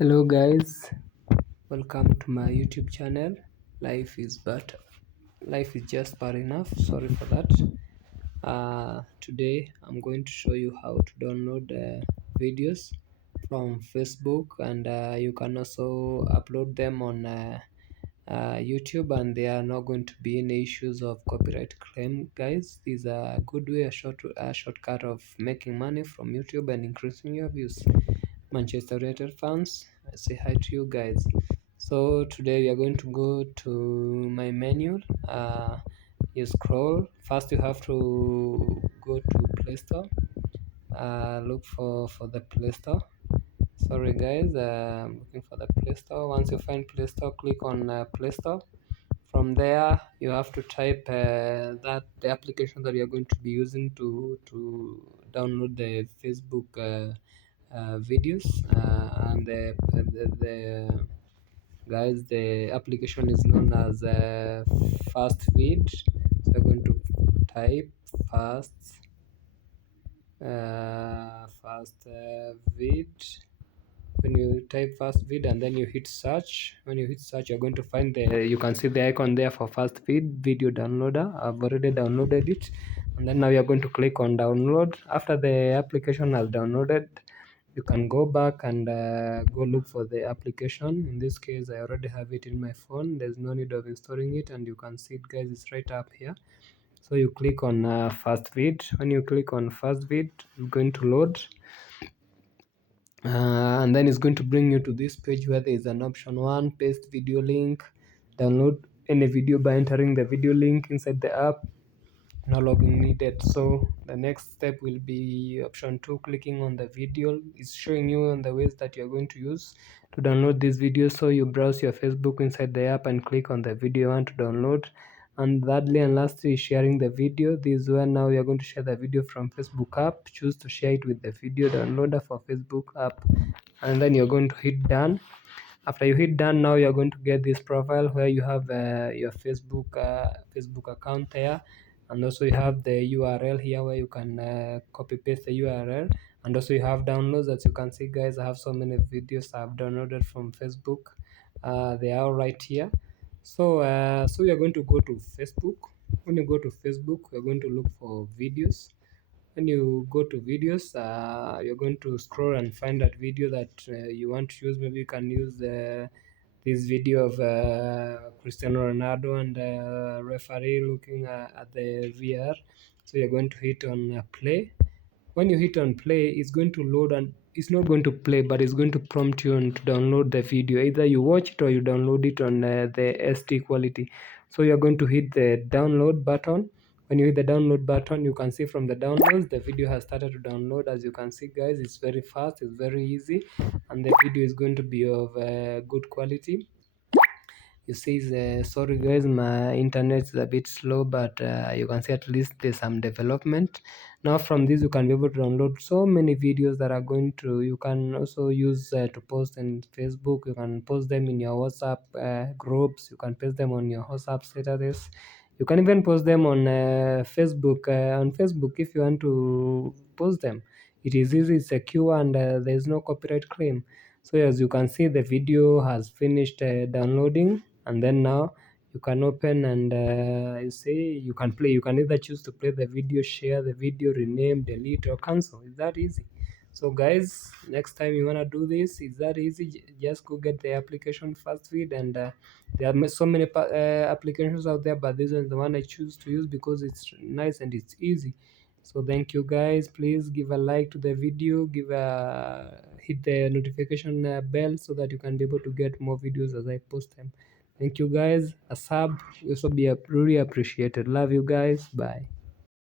Hello guys, welcome to my YouTube channel. Life is just bad enough. Sorry for that. Today I'm going to show you how to download videos from Facebook, and you can also upload them on YouTube, and there are not going to be any issues of copyright claim. Guys, this is a good way, a shortcut of making money from YouTube and increasing your views. Manchester United fans, I say hi to you guys. So today we are going to go to my menu. You scroll first. You have to go to Play Store. Look for the Play Store. Sorry guys, I'm looking for the Play Store. Once you find Play Store, click on Play Store. From there you have to type that the application that you're going to be using to download the Facebook videos, and the guys, the application is known as fast feed. So we're going to type fast vid. When you type fast vid and then you hit search, when you hit search, you're going to find you can see the icon there for fast feed video downloader. I've already downloaded it, and then now you're going to click on download. After the application has downloaded, you can go back and go look for the application. In this case, I already have it in my phone. There's no need of installing it, and you can see it, guys. It's right up here. So you click on fast vid. When you click on fast vid, it's going to load, and then it's going to bring you to this page where there is an option 1, paste video link. Download any video by entering the video link inside the app. No login needed. So the next step will be option 2, clicking on the video. It's showing you on the ways that you're going to use to download this video. So you browse your Facebook inside the app and click on the video you want to download. And thirdly and lastly is sharing the video. This is where now you're going to share the video from Facebook app. Choose to share it with the video downloader for Facebook app, and then you're going to hit done. After you hit done, now you're going to get this profile where you have your Facebook account there, and also you have the URL here where you can copy paste the URL, and also you have downloads. As you can see, guys, I have so many videos I've downloaded from Facebook. They are all right here. So you're going to go to Facebook. When you go to Facebook, you're going to look for videos. When you go to videos, you're going to scroll and find that video that you want to use. Maybe you can use this video of Cristiano Ronaldo and referee looking at the VR. So you're going to hit on play. When you hit on play, it's going to load, and it's not going to play, but it's going to prompt you on to download the video. Either you watch it or you download it on the SD quality. So you're going to hit the download button. When you hit the download button, you can see from the downloads the video has started to download. As you can see, guys, it's very fast, it's very easy, and the video is going to be of good quality. You see, sorry guys, my internet is a bit slow, but you can see at least there's some development. Now from this you can be able to download so many videos that are going to, you can also use to post in Facebook. You can post them in your WhatsApp groups. You can paste them on your WhatsApp status. You can even post them on Facebook. On Facebook, if you want to post them, it is easy, secure, and there is no copyright claim. So as you can see, the video has finished downloading, and then now you can open and you see you can play. You can either choose to play the video, share the video, rename, delete, or cancel. It's that easy. So guys, next time you want to do this, it's that easy. Just go get the application FastFeed, and there are so many applications out there, but this is the one I choose to use because it's nice and it's easy. So thank you guys. Please give a like to the video, hit the notification bell so that you can be able to get more videos as I post them. Thank you guys. A sub will also be really appreciated. Love you guys. Bye.